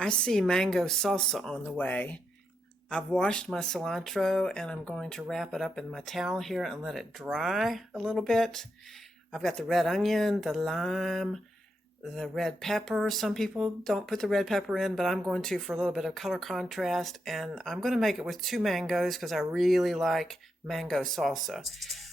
I see mango salsa on the way. I've washed my cilantro and I'm going to wrap it up in my towel here and let it dry a little bit. I've got the red onion, the lime, the red pepper. Some people don't put the red pepper in, but I'm going to for a little bit of color contrast. And I'm going to make it with 2 mangoes because I really like mango salsa.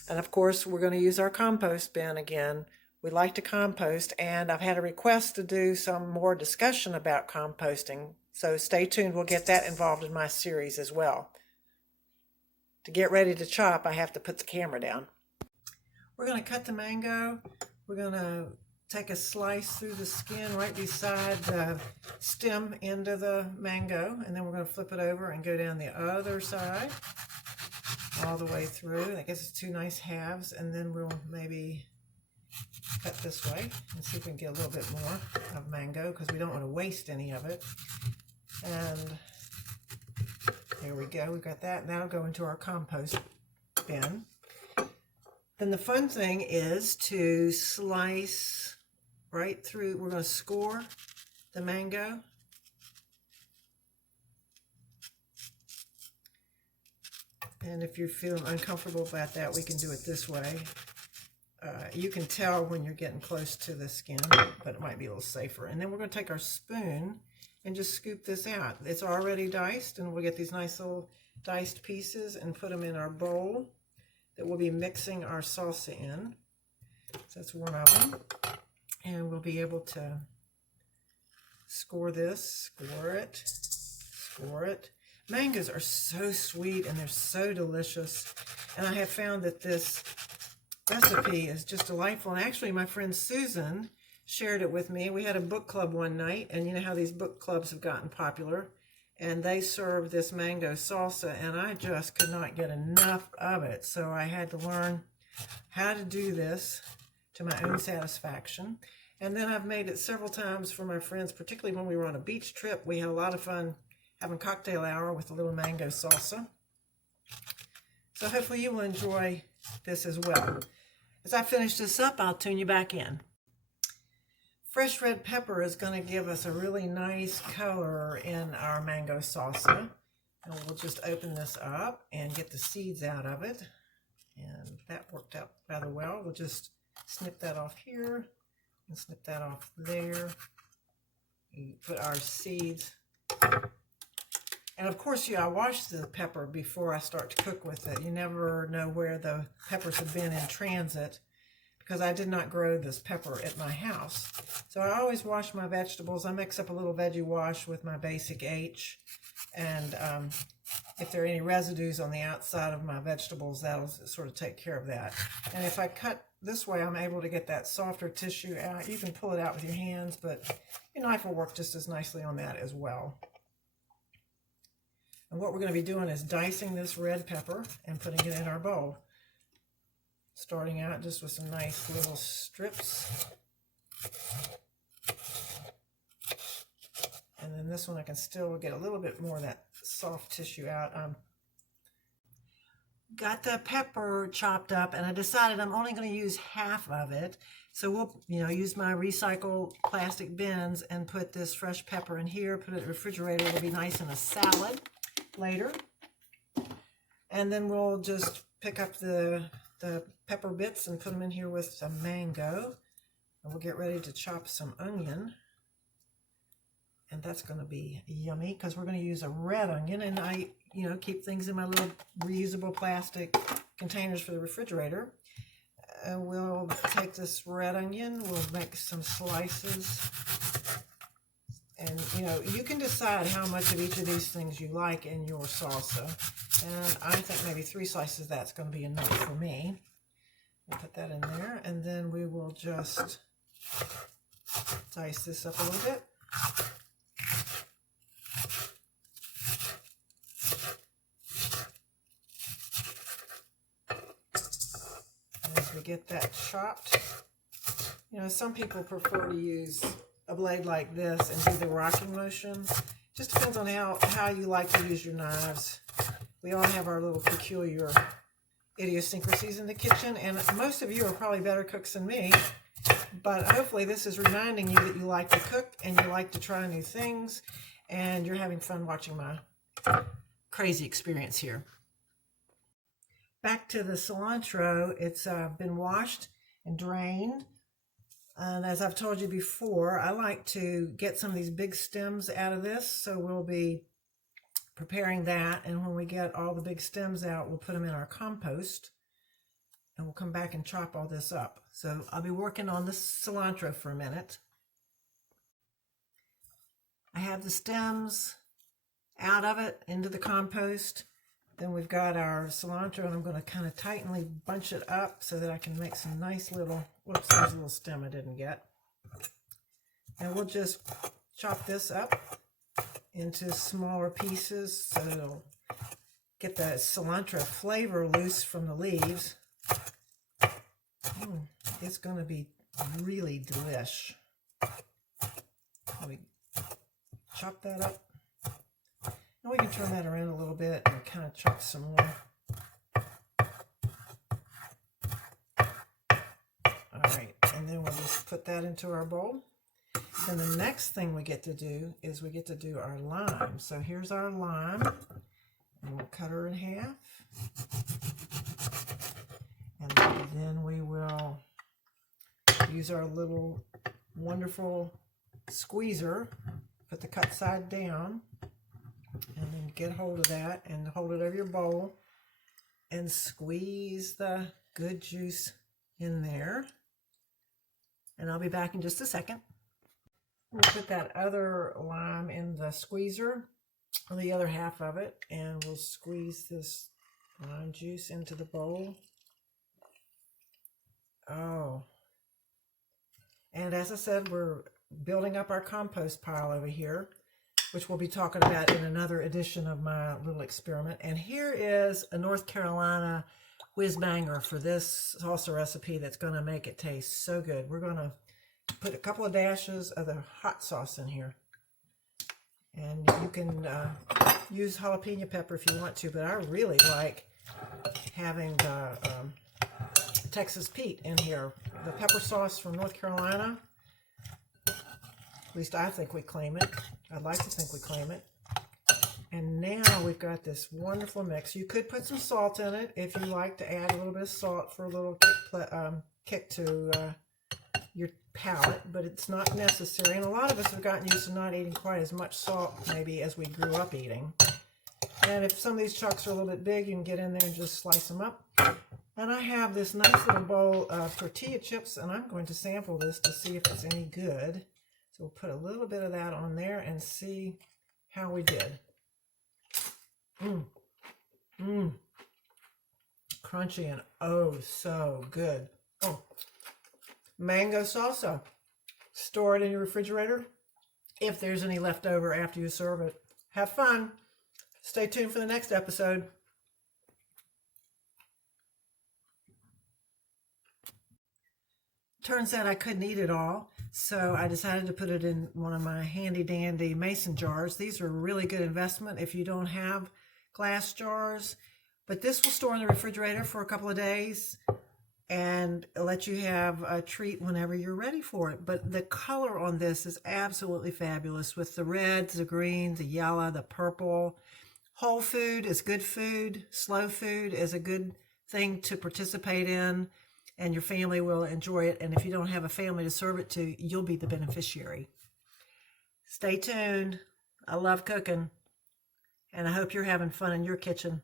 And of course, we're going to use our compost bin again. We like to compost, and I've had a request to do some more discussion about composting. So stay tuned. We'll get that involved in my series as well. To get ready to chop, I have to put the camera down. We're going to cut the mango. We're going to take a slice through the skin right beside the stem end of the mango, and then we're going to flip it over and go down the other side all the way through. That gives us 2 nice halves, and then we'll maybe cut this way and see if we can get a little bit more of mango because we don't want to waste any of it. And there we go, we've got that. Now go into our compost bin. Then the fun thing is to slice right through. We're going to score the mango. And if you're feeling uncomfortable about that, we can do it this way. You can tell when you're getting close to the skin, but it might be a little safer. And then we're going to take our spoon and just scoop this out. It's already diced, and we'll get these nice little diced pieces and put them in our bowl that we'll be mixing our salsa in. So that's one of them. And we'll be able to score this, score it, score it. Mangoes are so sweet and they're so delicious. And I have found that this recipe is just delightful. And actually, my friend Susan shared it with me. We had a book club one night, and you know how these book clubs have gotten popular. And they served this mango salsa, and I just could not get enough of it. So I had to learn how to do this to my own satisfaction. And then I've made it several times for my friends, particularly when we were on a beach trip. We had a lot of fun having cocktail hour with a little mango salsa. So hopefully you will enjoy this as well. As I finish this up, I'll tune you back in. Fresh red pepper is going to give us a really nice color in our mango salsa. And we'll just open this up and get the seeds out of it. And that worked out rather well. We'll just snip that off here and snip that off there. We put our seeds. And of course, I wash the pepper before I start to cook with it. You never know where the peppers have been in transit because I did not grow this pepper at my house. So I always wash my vegetables. I mix up a little veggie wash with my basic H. And if there are any residues on the outside of my vegetables, that'll sort of take care of that. And if I cut this way, I'm able to get that softer tissue out. You can pull it out with your hands, but your knife will work just as nicely on that as well. And what we're going to be doing is dicing this red pepper and putting it in our bowl. Starting out just with some nice little strips. And then this one I can still get a little bit more of that soft tissue out. Got the pepper chopped up, and I decided I'm only going to use half of it. So we'll, use my recycled plastic bins and put this fresh pepper in here, put it in the refrigerator. It'll be nice in a salad later. And then we'll just pick up the pepper bits and put them in here with some mango. And we'll get ready to chop some onion. And that's going to be yummy because we're going to use a red onion. And I, keep things in my little reusable plastic containers for the refrigerator. We'll take this red onion, we'll make some slices. And, you can decide how much of each of these things you like in your salsa. And I think maybe 3 slices of that's going to be enough for me. We'll put that in there. And then we will just dice this up a little bit. And as we get that chopped, some people prefer to use a blade like this and do the rocking motion. Just depends on how you like to use your knives. We all have our little peculiar idiosyncrasies in the kitchen, and most of you are probably better cooks than me, but hopefully this is reminding you that you like to cook and you like to try new things. and you're having fun watching my crazy experience here. Back to the cilantro. It's been washed and drained. And as I've told you before, I like to get some of these big stems out of this. So we'll be preparing that. And when we get all the big stems out, we'll put them in our compost. And we'll come back and chop all this up. So I'll be working on the cilantro for a minute. I have the stems out of it into the compost. Then we've got our cilantro, and I'm going to kind of tightly bunch it up so that I can make some nice little, whoops, there's a little stem I didn't get. And we'll just chop this up into smaller pieces so it'll get the cilantro flavor loose from the leaves. It's going to be really delish. We chop that up. And we can turn that around a little bit and kind of chop some more. All right, and then we'll just put that into our bowl. Then the next thing we get to do is we get to do our lime. So here's our lime, and we'll cut her in half. And then we will use our little wonderful squeezer, put the cut side down, and then get hold of that and hold it over your bowl and squeeze the good juice in there. And I'll be back in just a second. We'll put that other lime in the squeezer, or the other half of it, and we'll squeeze this lime juice into the bowl. Oh. And as I said, we're building up our compost pile over here, which we'll be talking about in another edition of my little experiment. And here is a North Carolina whiz-banger for this salsa recipe that's going to make it taste so good. We're going to put a couple of dashes of the hot sauce in here. And you can use jalapeno pepper if you want to, but I really like having the Texas Pete in here. The pepper sauce from North Carolina. At least I think we claim it. I'd like to think we claim it. And now we've got this wonderful mix. You could put some salt in it if you like to add a little bit of salt for a little kick to your palate, but it's not necessary. And a lot of us have gotten used to not eating quite as much salt maybe as we grew up eating. And if some of these chunks are a little bit big, you can get in there and just slice them up. And I have this nice little bowl of tortilla chips, and I'm going to sample this to see if it's any good. So we'll put a little bit of that on there and see how we did. Crunchy and oh, so good. Oh, mango salsa. Store it in your refrigerator if there's any left over after you serve it. Have fun. Stay tuned for the next episode. Turns out I couldn't eat it all, so I decided to put it in one of my handy dandy mason jars. These are a really good investment if you don't have glass jars, but this will store in the refrigerator for a couple of days and let you have a treat whenever you're ready for it. But the color on this is absolutely fabulous with the reds, the greens, the yellow, the purple. Whole food is good food. Slow food is a good thing to participate in, and your family will enjoy it. And if you don't have a family to serve it to, you'll be the beneficiary. Stay tuned. I love cooking, and I hope you're having fun in your kitchen.